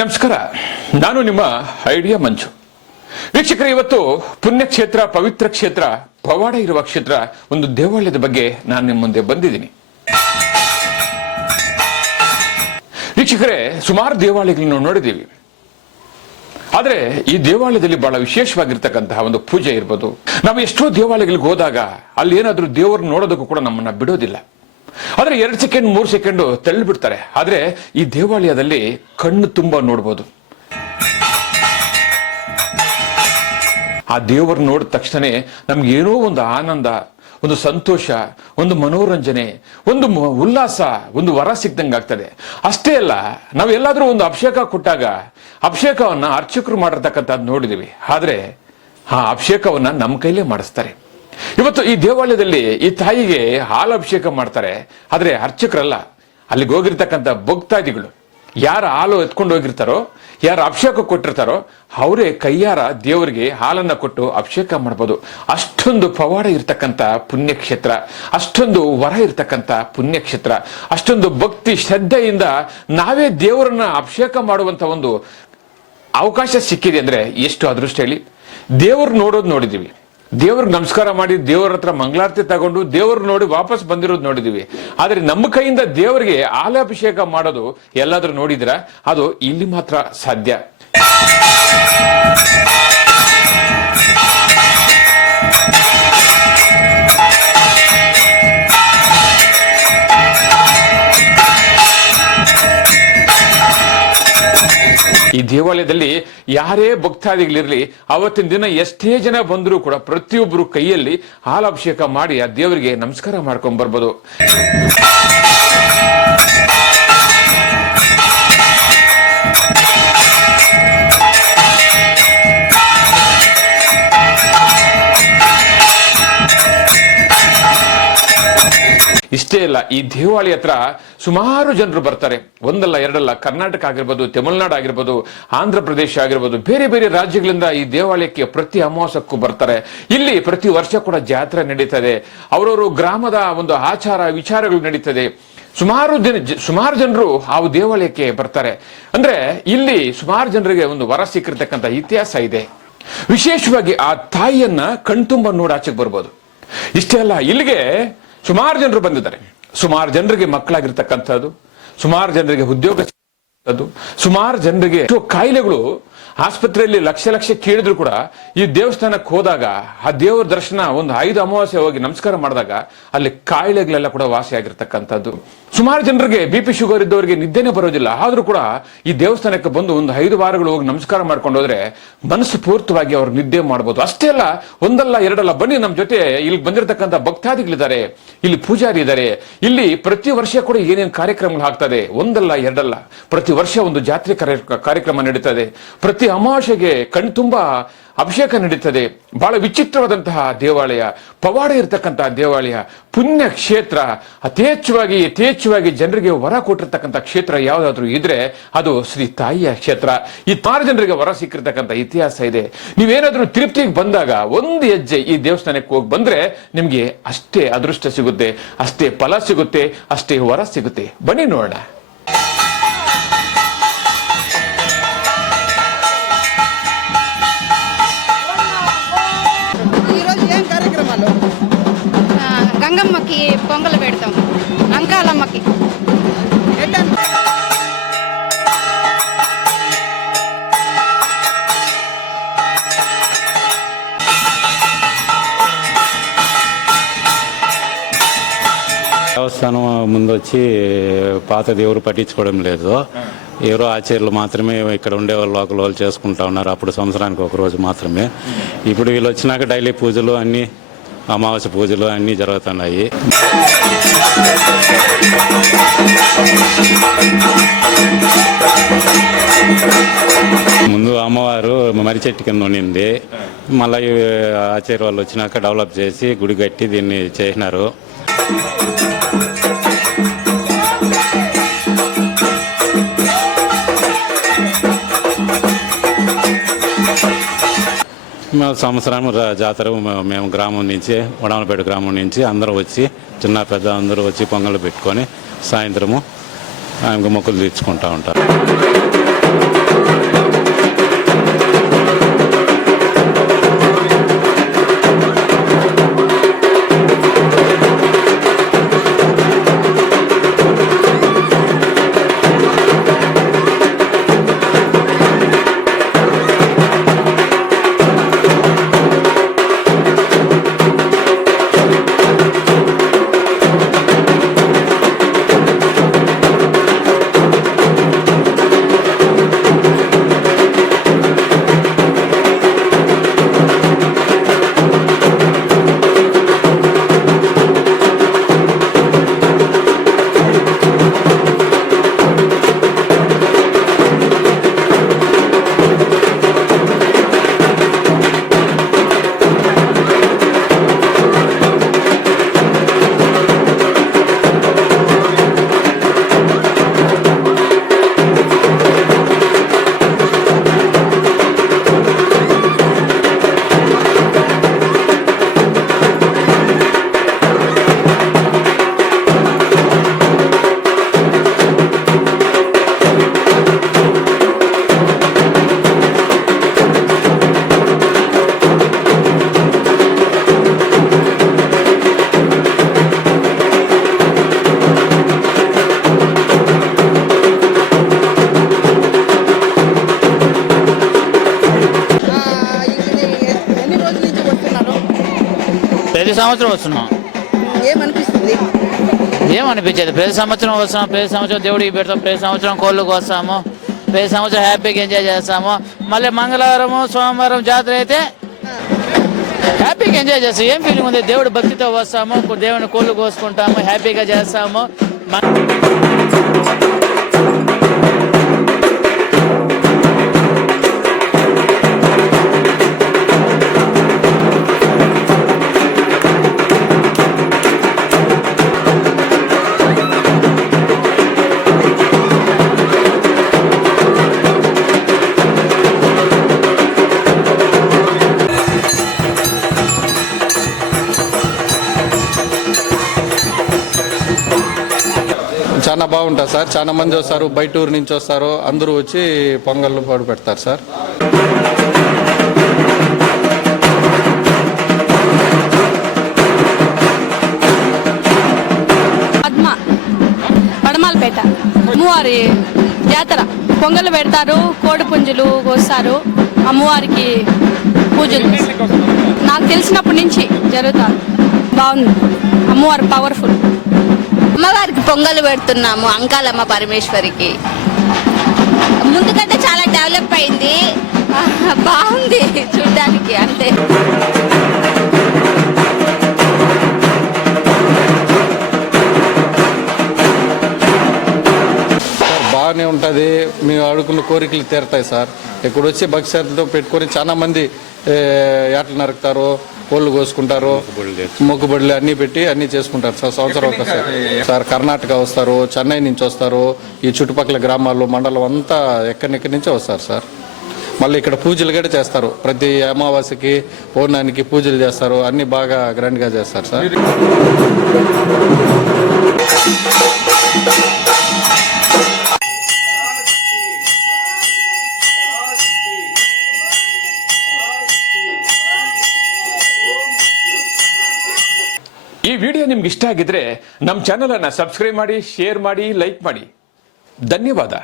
ನಮಸ್ಕಾರ. ನಾನು ನಿಮ್ಮ ಐಡಿಯಾ ಮಂಜು. ವೀಕ್ಷಕರೇ, ಇವತ್ತು ಪುಣ್ಯಕ್ಷೇತ್ರ, ಪವಿತ್ರ ಕ್ಷೇತ್ರ, ಪವಾಡ ಇರುವ ಕ್ಷೇತ್ರ, ಒಂದು ದೇವಾಲಯದ ಬಗ್ಗೆ ನಾನು ನಿಮ್ಮ ಮುಂದೆ ಬಂದಿದ್ದೀನಿ. ವೀಕ್ಷಕರೇ, ಸುಮಾರು ದೇವಾಲಯಗಳನ್ನು ನೋಡಿದ್ದೀವಿ. ಆದರೆ ಈ ದೇವಾಲಯದಲ್ಲಿ ಬಹಳ ವಿಶೇಷವಾಗಿರ್ತಕ್ಕಂತಹ ಒಂದು ಪೂಜೆ ಇರ್ಬೋದು. ನಾವು ಎಷ್ಟೋ ದೇವಾಲಯಗಳಿಗೆ ಹೋದಾಗ ಅಲ್ಲಿ ಏನಾದರೂ ದೇವರನ್ನು ನೋಡೋದಕ್ಕೂ ಕೂಡ ನಮ್ಮನ್ನ ಬಿಡೋದಿಲ್ಲ. ಆದ್ರೆ 2 ಸೆಕೆಂಡ್ 3 ಸೆಕೆಂಡ್ ತಳ್ಳಿಬಿಡ್ತಾರೆ. ಆದ್ರೆ ಈ ದೇವಾಲಯದಲ್ಲಿ ಕಣ್ಣು ತುಂಬಾ ನೋಡ್ಬೋದು. ಆ ದೇವರು ನೋಡಿದ ತಕ್ಷಣ ನಮ್ಗೆ ಏನೋ ಒಂದು ಆನಂದ, ಒಂದು ಸಂತೋಷ, ಒಂದು ಮನೋರಂಜನೆ, ಒಂದು ಉಲ್ಲಾಸ, ಒಂದು ವರ ಸಿಕ್ದಂಗೆ ಆಗ್ತದೆ. ಅಷ್ಟೇ ಅಲ್ಲ, ನಾವೆಲ್ಲಾದ್ರೂ ಒಂದು ಅಭಿಷೇಕ ಕೊಟ್ಟಾಗ ಅಭಿಷೇಕವನ್ನ ಅರ್ಚಕರು ಮಾಡಿರ್ತಕ್ಕಂಥದ್ದು ನೋಡಿದೀವಿ. ಆದ್ರೆ ಆ ಅಭಿಷೇಕವನ್ನ ನಮ್ಮ ಕೈಲೇ ಮಾಡಿಸ್ತಾರೆ. ಇವತ್ತು ಈ ದೇವಾಲಯದಲ್ಲಿ ಈ ತಾಯಿಗೆ ಹಾಲು ಅಭಿಷೇಕ ಮಾಡ್ತಾರೆ. ಆದ್ರೆ ಅರ್ಚಕರಲ್ಲ, ಅಲ್ಲಿಗೆ ಹೋಗಿರ್ತಕ್ಕಂಥ ಭಕ್ತಾದಿಗಳು ಯಾರ ಹಾಲು ಎತ್ಕೊಂಡು ಹೋಗಿರ್ತಾರೋ, ಯಾರು ಅಭಿಷೇಕ ಕೊಟ್ಟಿರ್ತಾರೋ ಅವರೇ ಕೈಯಾರ ದೇವರಿಗೆ ಹಾಲನ್ನ ಕೊಟ್ಟು ಅಭಿಷೇಕ ಮಾಡ್ಬೋದು. ಅಷ್ಟೊಂದು ಪವಾಡ ಇರ್ತಕ್ಕಂಥ ಪುಣ್ಯಕ್ಷೇತ್ರ, ಅಷ್ಟೊಂದು ವರ ಇರ್ತಕ್ಕಂಥ ಪುಣ್ಯಕ್ಷೇತ್ರ, ಅಷ್ಟೊಂದು ಭಕ್ತಿ ಶ್ರದ್ಧೆಯಿಂದ ನಾವೇ ದೇವರನ್ನ ಅಭಿಷೇಕ ಮಾಡುವಂತ ಒಂದು ಅವಕಾಶ ಸಿಕ್ಕಿದೆ ಅಂದ್ರೆ ಎಷ್ಟು ಅದೃಷ್ಟ ಹೇಳಿ. ದೇವರು ನೋಡೋದು ನೋಡಿದೀವಿ, ದೇವ್ರಿಗೆ ನಮಸ್ಕಾರ ಮಾಡಿ ದೇವರ ಹತ್ರ ಮಂಗಳಾರತಿ ತಗೊಂಡು ದೇವ್ರ ನೋಡಿ ವಾಪಸ್ ಬಂದಿರೋದು ನೋಡಿದೀವಿ. ಆದ್ರೆ ನಮ್ಮ ಕೈಯಿಂದ ದೇವರಿಗೆ ಹಾಲಾಭಿಷೇಕ ಮಾಡೋದು ಎಲ್ಲಾದ್ರೂ ನೋಡಿದ್ರ? ಅದು ಇಲ್ಲಿ ಮಾತ್ರ ಸಾಧ್ಯ. ಈ ದೇವಾಲಯದಲ್ಲಿ ಯಾರೇ ಭಕ್ತಾದಿಗಳಿರ್ಲಿ, ಅವತ್ತಿನ ದಿನ ಎಷ್ಟೇ ಜನ ಬಂದರೂ ಕೂಡ ಪ್ರತಿಯೊಬ್ಬರು ಕೈಯಲ್ಲಿ ಹಾಲಾಭಿಷೇಕ ಮಾಡಿ ಆ ದೇವರಿಗೆ ನಮಸ್ಕಾರ ಮಾಡ್ಕೊಂಡ್ ಬರ್ಬೋದು. ಇಷ್ಟೇ ಅಲ್ಲ, ಈ ದೇವಾಲಯ ಹತ್ರ ಸುಮಾರು ಜನರು ಬರ್ತಾರೆ. ಒಂದಲ್ಲ ಎರಡಲ್ಲ, ಕರ್ನಾಟಕ ಆಗಿರ್ಬೋದು, ತಮಿಳುನಾಡು ಆಗಿರ್ಬೋದು, ಆಂಧ್ರ ಪ್ರದೇಶ ಆಗಿರ್ಬೋದು, ಬೇರೆ ಬೇರೆ ರಾಜ್ಯಗಳಿಂದ ಈ ದೇವಾಲಯಕ್ಕೆ ಪ್ರತಿ ಅಮಾವಾಸ್ಯಕ್ಕೂ ಬರ್ತಾರೆ. ಇಲ್ಲಿ ಪ್ರತಿ ವರ್ಷ ಕೂಡ ಜಾತ್ರೆ ನಡೀತದೆ. ಅವರವರು ಗ್ರಾಮದ ಒಂದು ಆಚಾರ ವಿಚಾರಗಳು ನಡೀತದೆ. ಸುಮಾರು ಜನರು ಆ ದೇವಾಲಯಕ್ಕೆ ಬರ್ತಾರೆ. ಅಂದ್ರೆ ಇಲ್ಲಿ ಸುಮಾರು ಜನರಿಗೆ ಒಂದು ವರ ಸಿಕ್ಕಿರ್ತಕ್ಕಂಥ ಇತಿಹಾಸ ಇದೆ. ವಿಶೇಷವಾಗಿ ಆ ತಾಯಿಯನ್ನ ಕಣ್ತುಂಬ ನೋಡಿ ಆಚೆಗೆ ಬರ್ಬೋದು. ಇಷ್ಟೇ ಅಲ್ಲ, ಇಲ್ಲಿಗೆ ಸುಮಾರು ಜನರು ಬಂದಿದ್ದಾರೆ. ಸುಮಾರು ಜನರಿಗೆ ಮಕ್ಕಳಾಗಿರ್ತಕ್ಕಂಥದ್ದು, ಸುಮಾರು ಜನರಿಗೆ ಉದ್ಯೋಗ, ಸುಮಾರು ಜನರಿಗೆ ಕಾಯಿಲೆಗಳು ಆಸ್ಪತ್ರೆಯಲ್ಲಿ ಲಕ್ಷ ಕೇಳಿದ್ರು ಕೂಡ ಈ ದೇವಸ್ಥಾನಕ್ಕೆ ಹೋದಾಗ ಆ ದೇವರ ದರ್ಶನ ಒಂದು 5 ಅಮಾವಾಸ್ಯೆ ಹೋಗಿ ನಮಸ್ಕಾರ ಮಾಡಿದಾಗ ಅಲ್ಲಿ ಕಾಯಿಲೆಗಳೆಲ್ಲ ಕೂಡ ವಾಸಿ ಆಗಿರ್ತಕ್ಕಂಥದ್ದು. ಸುಮಾರು ಜನರಿಗೆ BP ಶುಗರ್ ಇದ್ದವರಿಗೆ ನಿದ್ದೆನೇ ಬರೋದಿಲ್ಲ. ಆದ್ರೂ ಕೂಡ ಈ ದೇವಸ್ಥಾನಕ್ಕೆ ಬಂದು ಒಂದು 5 ವಾರಗಳು ಹೋಗಿ ನಮಸ್ಕಾರ ಮಾಡ್ಕೊಂಡು ಹೋದ್ರೆ ಮನಸ್ಸು ಪೂರ್ತವಾಗಿ ಅವ್ರು ನಿದ್ದೆ ಮಾಡ್ಬೋದು. ಅಷ್ಟೇ ಅಲ್ಲ, ಒಂದಲ್ಲ ಎರಡಲ್ಲ, ಬನ್ನಿ ನಮ್ಮ ಜೊತೆ ಇಲ್ಲಿ ಬಂದಿರತಕ್ಕಂಥ ಭಕ್ತಾದಿಗಳಿದ್ದಾರೆ, ಇಲ್ಲಿ ಪೂಜಾರಿ ಇದ್ದಾರೆ. ಇಲ್ಲಿ ಪ್ರತಿ ವರ್ಷ ಕೂಡ ಏನೇನು ಕಾರ್ಯಕ್ರಮಗಳು ಆಗ್ತದೆ, ಒಂದಲ್ಲ ಎರಡಲ್ಲ, ಪ್ರತಿ ವರ್ಷ ಒಂದು ಜಾತ್ರೆ ಕಾರ್ಯಕ್ರಮ ನಡೀತದೆ. ಪ್ರತಿ ಅಮಾವಾಸ್ಯೆಗೆ ಕಣ್ ತುಂಬಾ ಅಭಿಷೇಕ ನಡೀತದೆ. ಬಹಳ ವಿಚಿತ್ರವಾದಂತಹ ದೇವಾಲಯ, ಪವಾಡ ಇರತಕ್ಕಂತಹ ದೇವಾಲಯ, ಪುಣ್ಯ ಕ್ಷೇತ್ರ. ಯಥೇಚ್ಛವಾಗಿ ಜನರಿಗೆ ವರ ಕೊಟ್ಟಿರ್ತಕ್ಕಂಥ ಕ್ಷೇತ್ರ ಯಾವುದಾದ್ರೂ ಇದ್ರೆ ಅದು ಶ್ರೀ ತಾಯಿಯ ಕ್ಷೇತ್ರ. ಈ 6 ಜನರಿಗೆ ವರ ಸಿಕ್ಕಿರ್ತಕ್ಕಂಥ ಇತಿಹಾಸ ಇದೆ. ನೀವೇನಾದ್ರೂ ತಿರುಪತಿಗೆ ಬಂದಾಗ ಒಂದು ಹೆಜ್ಜೆ ಈ ದೇವಸ್ಥಾನಕ್ಕೆ ಹೋಗಿ ಬಂದ್ರೆ ನಿಮ್ಗೆ ಅಷ್ಟೇ ಅದೃಷ್ಟ ಸಿಗುತ್ತೆ, ಅಷ್ಟೇ ಫಲ ಸಿಗುತ್ತೆ, ಅಷ್ಟೇ ವರ ಸಿಗುತ್ತೆ. ಬನ್ನಿ ನೋಡೋಣ. గంగమ్మకి పొంగలు పెడతాం, అంకాలమ్మకి. దేవస్థానం ముందు వచ్చి పాత దేవుడు పట్టించుకోవడం లేదు. ఎవరో ఆచార్యులు మాత్రమే ఇక్కడ ఉండేవాళ్ళు, లోకల్ వాళ్ళు చేసుకుంటా ఉన్నారు. అప్పుడు సంవత్సరానికి ఒక రోజు మాత్రమే. ఇప్పుడు వీళ్ళు వచ్చినాక డైలీ పూజలు అన్నీ, అమావాస్య పూజలు అన్నీ జరుగుతున్నాయి. ముందు అమ్మవారు మర్రి చెట్టు కింద ఉండింది. మళ్ళీ ఆచార్య వాళ్ళు వచ్చినాక డెవలప్ చేసి గుడి కట్టి దీన్ని చేసినారు. సంవత్సరం జాతర మేము గ్రామం నుంచి, వడమలపేట గ్రామం నుంచి అందరూ వచ్చి, చిన్న పెద్ద అందరూ వచ్చి పొంగలు పెట్టుకొని సాయంత్రము ఆయనకు మొక్కులు తీర్చుకుంటూ ఉంటారు. సంవత్సరం వస్తున్నాం. ఏమనిపిస్తుంది? ఏమనిపించేది, ప్రతి సంవత్సరం వస్తాం, ప్రతి సంవత్సరం దేవుడికి పెడతాం, ప్రతి సంవత్సరం కోళ్ళకు వస్తాము, ప్రతి సంవత్సరం హ్యాపీగా ఎంజాయ్ చేస్తాము. మళ్ళీ మంగళవారం సోమవారం జాతర అయితే హ్యాపీగా ఎంజాయ్ చేస్తాం. ఏం ఫీలింగ్ ఉంది, దేవుడు భక్తితో వస్తాము, దేవుని కోళ్ళు కోసుకుంటాము, హ్యాపీగా చేస్తాము. చాలా బాగుంటుంది సార్. చాలా మంది వస్తారు, బయట ఊరు నుంచి వస్తారు, అందరూ వచ్చి పొంగళ్ళు పాడు పెడతారు సార్. పద్మ పడమాలపేట అమ్మవారి జాతర, పొంగలు పెడతారు, కోడి పుంజులు కోస్తారు, అమ్మవారికి పూజలు నాకు తెలిసినప్పటి నుంచి జరుగుతారు. బాగుంది, అమ్మవారు పవర్ఫుల్. అమ్మవారికి పొంగలు పెడుతున్నాము, అంకాలమ్మ పరమేశ్వరికి. ముందు కంటే చాలా డెవలప్ అయింది, బాగుంది చూడడానికి అంతే. సార్ బాగానే ఉంటుంది, మేము అడుగున్న కోరికలు తీరుతాయి సార్. ఇక్కడ వచ్చి భక్తితో పెట్టుకొని చాలా మంది ఏటలు నరుకుతారు, కోళ్ళు కోసుకుంటారు, మొక్కుబడులు అన్నీ పెట్టి అన్నీ చేసుకుంటారు సార్. సంవత్సరం ఒకసారి సార్ కర్ణాటక వస్తారు, చెన్నై నుంచి వస్తారు, ఈ చుట్టుపక్కల గ్రామాల్లో మండలం అంతా ఎక్కడి నుంచే వస్తారు సార్. మళ్ళీ ఇక్కడ పూజలు కూడా చేస్తారు, ప్రతి అమావాస్యకి పౌర్ణానికి పూజలు చేస్తారు, అన్నీ బాగా గ్రాండ్గా చేస్తారు సార్. ಈ ವಿಡಿಯೋ ನಿಮ್ಗೆ ಇಷ್ಟ ಆಗಿದ್ರೆ ನಮ್ಮ ಚಾನಲ್ ಅನ್ನ ಸಬ್ಸ್ಕ್ರೈಬ್ ಮಾಡಿ, ಶೇರ್ ಮಾಡಿ, ಲೈಕ್ ಮಾಡಿ. ಧನ್ಯವಾದ.